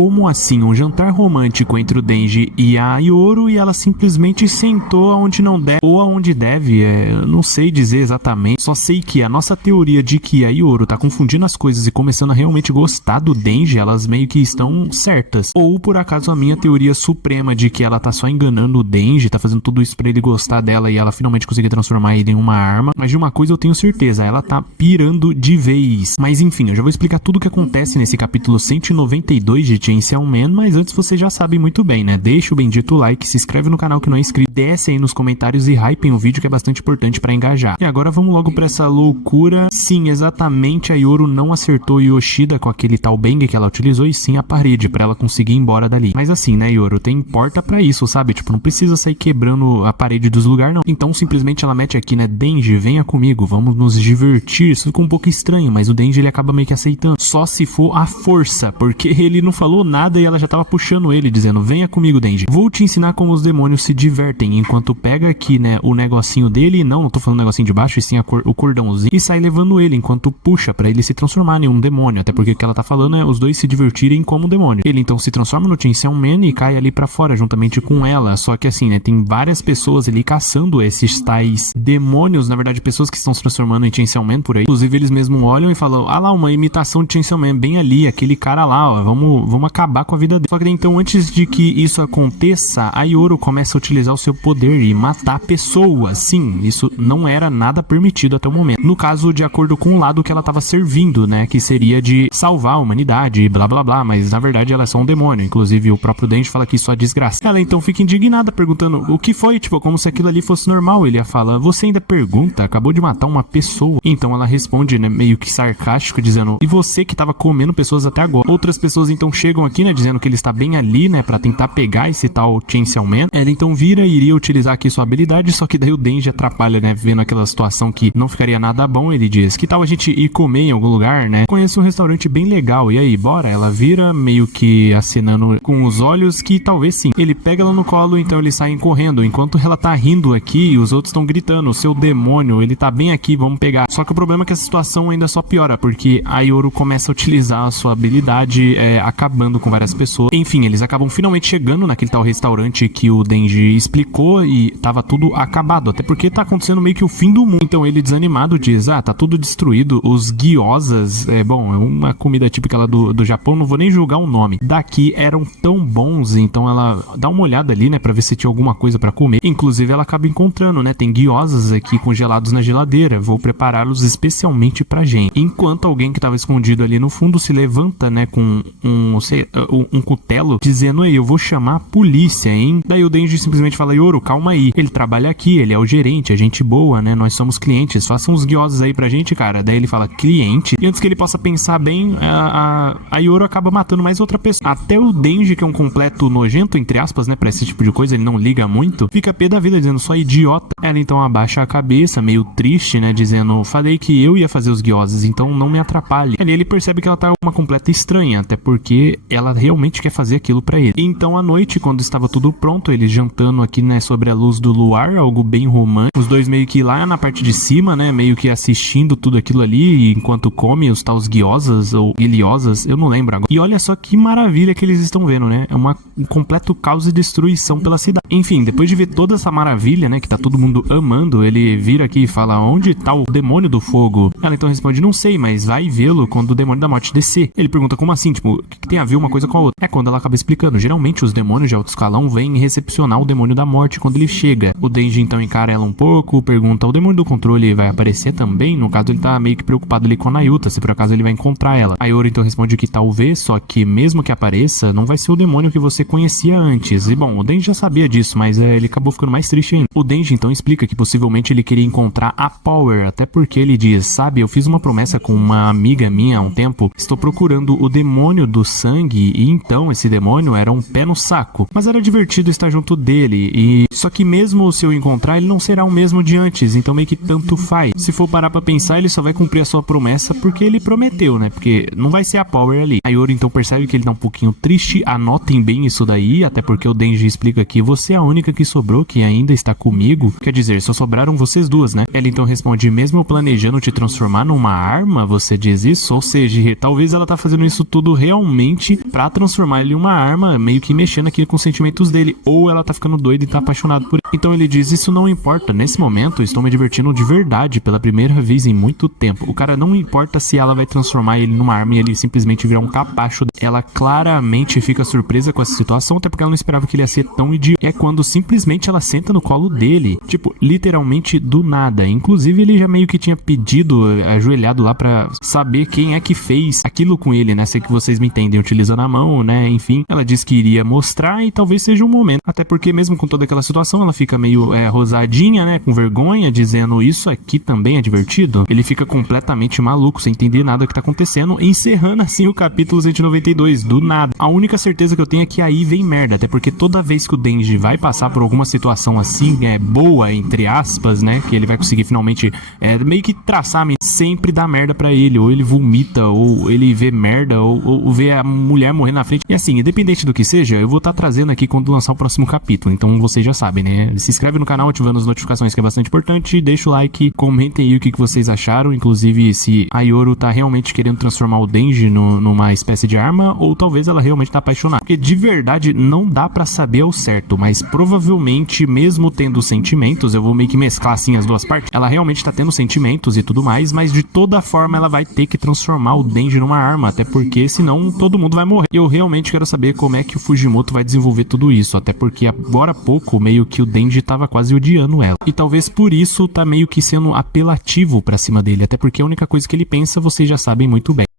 como assim? Um jantar romântico entre o Denji e a Yoru e ela simplesmente sentou aonde não deve ou aonde deve, eu não sei dizer exatamente, só sei que a nossa teoria de que a Yoru tá confundindo as coisas e começando a realmente gostar do Denji, elas meio que estão certas. Ou por acaso a minha teoria suprema de que ela tá só enganando o Denji, tá fazendo tudo isso pra ele gostar dela e ela finalmente conseguir transformar ele em uma arma. Mas de uma coisa eu tenho certeza, ela tá pirando de vez. Mas enfim, eu já vou explicar tudo o que acontece nesse capítulo 192 de Chainsaw Man, mas antes você já sabe muito bem, né? Deixa o bendito like, se inscreve no canal que não é inscrito, desce aí nos comentários e hypem o vídeo que é bastante importante pra engajar. E agora vamos logo pra essa loucura. Sim, exatamente, a Yoru não acertou Yoshida com aquele tal bang que ela utilizou e sim a parede pra ela conseguir ir embora dali. Mas assim, né, Yoru, tem porta pra isso, sabe? Tipo, não precisa sair quebrando a parede dos lugares, não. Então simplesmente ela mete aqui, né? Denji, venha comigo, vamos nos divertir. Isso ficou um pouco estranho, mas o Denji ele acaba meio que aceitando. Só se for a força, porque ele não falou nada e ela já tava puxando ele, dizendo, venha comigo, Denji. Vou te ensinar como os demônios se divertem, enquanto pega aqui, né, o negocinho dele, não tô falando negocinho de baixo, e sim o cordãozinho, e sai levando ele, enquanto puxa pra ele se transformar em um demônio, até porque o que ela tá falando é os dois se divertirem como demônio. Ele então se transforma no Chainsaw Man e cai ali pra fora, juntamente com ela, só que assim, né, tem várias pessoas ali caçando esses tais demônios, na verdade, pessoas que estão se transformando em Chainsaw Man por aí, inclusive eles mesmos olham e falam, ah lá, uma imitação de Chainsaw Man, bem ali, aquele cara lá, ó, vamos acabar com a vida dele. Só que então, antes de que isso aconteça, a Yoru começa a utilizar o seu poder e matar pessoas. Sim, isso não era nada permitido até o momento. No caso, de acordo com o lado que ela estava servindo, né, que seria de salvar a humanidade e blá blá blá, mas na verdade ela é só um demônio. Inclusive o próprio Denji fala que isso é desgraça. Ela então fica indignada, perguntando o que foi, tipo, como se aquilo ali fosse normal. Ele fala, você ainda pergunta? Acabou de matar uma pessoa. Então ela responde, né, meio que sarcástico, dizendo, e você que tava comendo pessoas até agora? Outras pessoas então chegam aqui, né, dizendo que ele está bem ali, né, pra tentar pegar esse tal Chainsaw Man. Ela então vira e iria utilizar aqui sua habilidade, só que daí o Denji atrapalha, né, vendo aquela situação que não ficaria nada bom. Ele diz, que tal a gente ir comer em algum lugar, né? Conheço um restaurante bem legal, e aí, bora? Ela vira meio que acenando com os olhos que talvez sim. Ele pega ela no colo, então eles saem correndo, enquanto ela tá rindo aqui, os outros estão gritando, seu demônio, ele tá bem aqui, vamos pegar. Só que o problema é que a situação ainda só piora, porque a Yoru começa a utilizar a sua habilidade, acabando com várias pessoas. Enfim, eles acabam finalmente chegando naquele tal restaurante que o Denji explicou e tava tudo acabado, até porque tá acontecendo meio que o fim do mundo. Então ele, desanimado, diz, tá tudo destruído, os gyozas, é uma comida típica lá do Japão, não vou nem julgar o nome, daqui eram tão bons. Então ela dá uma olhada ali, né, pra ver se tinha alguma coisa pra comer. Inclusive ela acaba encontrando, né, tem gyozas aqui congelados na geladeira, vou prepará-los especialmente pra gente. Enquanto alguém que tava escondido ali no fundo se levanta, né, com um cutelo, dizendo, ei, eu vou chamar a polícia, hein? Daí o Denji simplesmente fala, Yoru, calma aí, ele trabalha aqui, ele é o gerente, é gente boa, né, nós somos clientes, façam uns gyozas aí pra gente, cara. Daí ele fala, cliente? E antes que ele possa pensar bem, a Yoru acaba matando mais outra pessoa. Até o Denji, que é um completo nojento, entre aspas, né, pra esse tipo de coisa, ele não liga muito, fica pé da vida, dizendo, só idiota. Ela então abaixa a cabeça, meio triste, né, dizendo, falei que eu ia fazer os gyozas, então não me atrapalhe. Ali ele percebe que ela tá uma completa estranha, até porque ela realmente quer fazer aquilo pra ele. Então à noite, quando estava tudo pronto, eles jantando aqui, né, sobre a luz do luar, algo bem romântico, os dois meio que lá na parte de cima, né, meio que assistindo tudo aquilo ali, enquanto come os tais gyozas ou iliosas, eu não lembro agora. E olha só que maravilha que eles estão vendo, né, é um completo caos e destruição pela cidade. Enfim, depois de ver toda essa maravilha, né, que tá todo mundo amando, ele vira aqui e fala, onde tá o demônio do fogo? Ela então responde, não sei, mas vai vê-lo quando o demônio da morte descer. Ele pergunta, como assim? Tipo, o que tem a ver uma coisa com a outra? É quando ela acaba explicando, geralmente os demônios de alto escalão vêm recepcionar o demônio da morte quando ele chega. O Denji então encara ela um pouco, pergunta, o demônio do controle vai aparecer também? No caso, ele tá meio que preocupado ali com a Nayuta, se por acaso ele vai encontrar ela. A Yoru então responde que talvez, só que mesmo que apareça, não vai ser o demônio que você conhecia antes. E bom, o Denji já sabia disso, mas ele acabou ficando mais triste ainda. O Denji então explica que possivelmente ele queria encontrar a Power, até porque ele diz, sabe, eu fiz uma promessa com uma amiga minha há um tempo, estou procurando o demônio do sangue, e então esse demônio era um pé no saco. Mas era divertido estar junto dele, e só que mesmo se eu encontrar, ele não será o mesmo de antes, então meio que tanto faz. Se for parar pra pensar, ele só vai cumprir a sua promessa porque ele prometeu, né, porque não vai ser a Power ali. A Yoru então percebe que ele tá um pouquinho triste, anotem bem isso daí, até porque o Denji explica que você é a única que sobrou, que ainda está comigo, quer dizer, só sobraram vocês duas, né? Ela então responde, mesmo planejando te transformar numa arma, você diz isso? Ou seja, talvez ela tá fazendo isso tudo realmente simplesmente pra transformar ele em uma arma, meio que mexendo aqui com os sentimentos dele, ou ela tá ficando doida e tá apaixonado por ele. Então ele diz, isso não importa, nesse momento eu estou me divertindo de verdade pela primeira vez em muito tempo. O cara não importa se ela vai transformar ele numa arma e ele simplesmente virar um capacho. Ela claramente fica surpresa com essa situação, até porque ela não esperava que ele ia ser tão idiota. É quando simplesmente ela senta no colo dele, tipo, literalmente do nada. Inclusive ele já meio que tinha pedido, ajoelhado lá pra saber quem é que fez aquilo com ele, né? Sei que vocês me entendem, utilizando a mão, né? Enfim, ela disse que iria mostrar e talvez seja um momento. Até porque mesmo com toda aquela situação, ela fica meio rosadinha, né? Com vergonha, dizendo isso aqui também é divertido. Ele fica completamente maluco, sem entender nada que tá acontecendo, encerrando assim o capítulo 192, do nada. A única certeza que eu tenho é que aí vem merda, até porque toda vez que o Denji vai passar por alguma situação assim, boa, entre aspas, né? Que ele vai conseguir finalmente meio que traçar, sempre dá merda pra ele, ou ele vomita, ou ele vê merda, ou vê a mulher morrer na frente. E assim, independente do que seja, eu vou estar trazendo aqui quando lançar o próximo capítulo, então vocês já sabem, né? Se inscreve no canal ativando as notificações, que é bastante importante, deixa o like, comentem aí o que vocês acharam, inclusive se a Yoru tá realmente querendo transformar o Denji numa espécie de arma, ou talvez ela realmente tá apaixonada. Porque de verdade não dá pra saber ao certo, mas provavelmente, mesmo tendo sentimentos, eu vou meio que mesclar assim as duas partes, ela realmente tá tendo sentimentos e tudo mais, mas de toda forma ela vai ter que transformar o Denji numa arma, até porque senão todo mundo vai morrer. Eu realmente quero saber como é que o Fujimoto vai desenvolver tudo isso, até porque agora há pouco meio que o Denji tava quase odiando ela. E talvez por isso tá meio que sendo apelativo pra cima dele, até porque a única coisa que ele pensa, vocês já sabem muito bem.